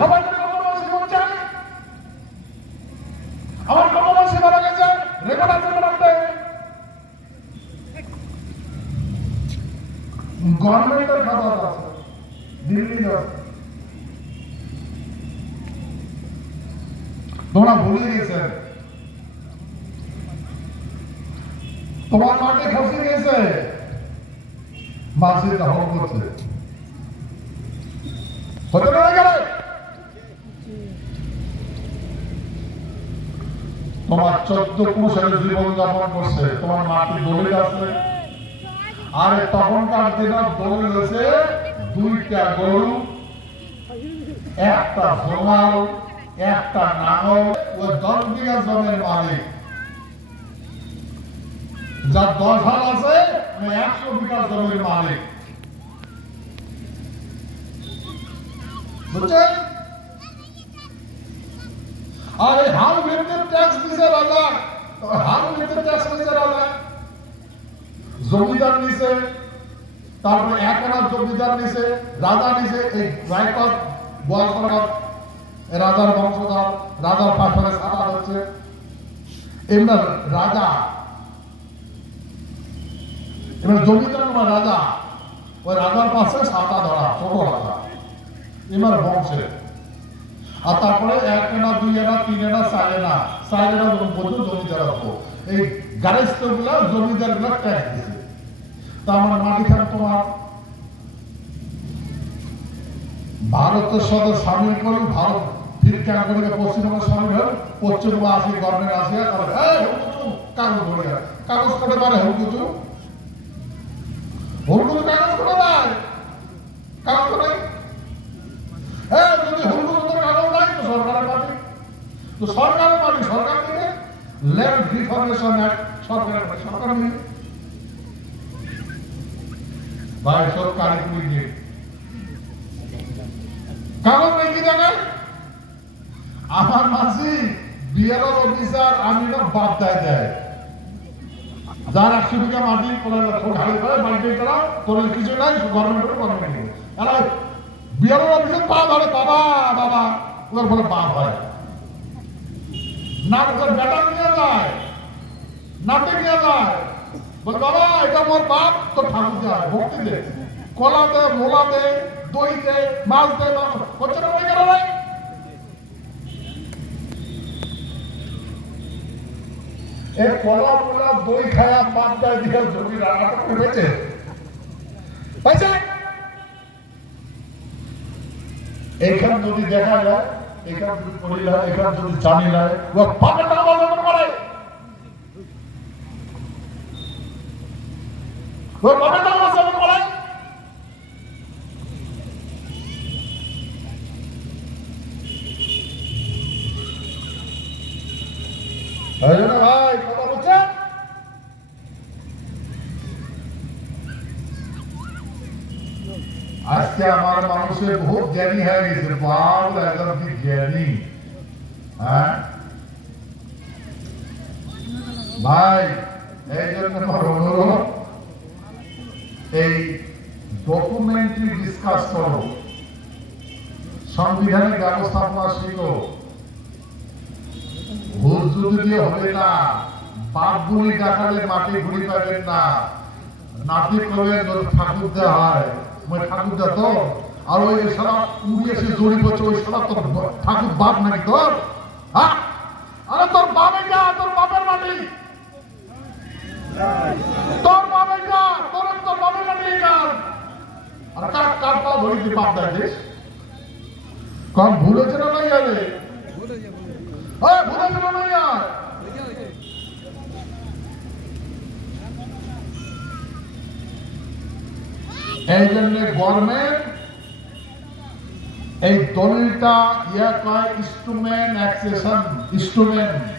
সবাই আমার কমলবাসী মারা গেছে রেকর্ড আছে বলতে গভর্নমেন্টের খাবার আছে দিল্লি তোমরা ভুলে গেছে তোমার মাঠে ফসে গেছে মাঝে দখল করছে হতে পারে গেলে তোমার 14 সালে জীবন যাপন করছে তোমার মাটি দলিল আছে আর তখনকার দিনে দলিল হয়েছে 2টা গরু একটা জমাল একটা নাঙল ও 10 বিঘা জমির মালিক যার 10 হাল আছে 100 বিঘা জমির মালিক বুঝছেন আর এই হাল ভিত্তিক ট্যাক্স দিছে রাজা হাল ভিত্তিক ট্যাক্স দিছে রাজা জমিদার নিছে তারপরে এক আনা জমিদার নিছে রাজা নিছে এই রায়কট গোয়ালপাড়া রাজার বংশধর রাজার পাশে সাদা হচ্ছে এমন রাজা এবার জমিদার বা রাজা ওই রাজার পাশে সাদা ধরা ছোট রাজা এবার বংশে আর তারপরে 1 আনা 2 আনা 3 আনা 4 আনা পর্যন্ত জমিদার হবো এই গারেস্ত গুলা জমিদার গুলা ট্যাক্স দিছে তা আমার মাটিখান তোমার ভারতের সাথে সামিল করে ভারত ফিরকে করে পশ্চিমবঙ্গ সামিল হল পশ্চিমবঙ্গ আসি গভর্নমেন্ট আসিয়া করে কাগজ করে কাগজ করে পারে হুকুচু হুকুচু কাগজ করে পারে কাগজ করে যদি হুকুচু কাগজ নাই তো সরকারের মাটি তো সরকারের মাটি সরকার থেকে ল্যান্ড রিফরমেশন অ্যাক্ট সরকারের মাটি সরকার মিলে ভাই সরকারি পুলিশে কাগজ নেই কি জানেন আমার মাঝি বিএলও অফিসার আমি না বাদ দেয় যার 100 বিঘা মাটি কোলা ঘাড়ি করে মাটি করা তোর কিছু নাই গভর্নমেন্ট আরে বিএলও অফিসার পা ধরে বাবা বাবা ওর বলে বাপ হয় না তোর বেটা নিয়ে যায় নাটে নিয়ে যায় বলে বাবা এটা মোর বাপ তোর ঠাকুর যায় ভক্তি দে কলা দে মোলা দে দই দে মাছ দে হচ্ছে না গেল ভাই এই কলা মোলা দই খায়া পাঁচ গায়ে দিয়ে জমি রান্না করেছে পাইছে এখান যদি দেখা যায় এখান যদি করিলা এখান যদি জানি লাগে ও পাপের টাকা বন্ধ করে ওর বাবা টাকা বন্ধ করে ভাই কথা বলছেন আজকে আমার মানুষের বহুত জ্ঞানী হয়ে গেছে বাবা একদম কি জ্ঞানী হ্যাঁ ভাই এই জন্য আমার অনুরোধ এই ডকুমেন্টারি ডিসকাস করো সাংবিধানিক ব্যবস্থাপনা শিখো ভুল যদি দিয়ে হবে না বাপ গুলি দেখালে মাটি ঘুরি পাবেন না নাতি করলে ঠাকুর দেওয়া হয় ঠাকুর দেওয়া তো আর ওই সারা উড়িয়ে সে জড়ি পড়ছে ওই সারা তোর ঠাকুর বাপ নাকি তোর হ্যাঁ আরে তোর বাপে যা তোর বাপের মাটি তোর বাপে যা তোর বাপের মাটি আর কার কার পা ধরি তুই বাপ দেখিস কম ভুলেছে না নাই যাবে ভুলেছে না নাই আর এই জন্য গভর্নমেন্ট এই দলিলটা ইয়া কয় ইনস্ট্রুমেন্ট অ্যাক্সেশন ইনস্ট্রুমেন্ট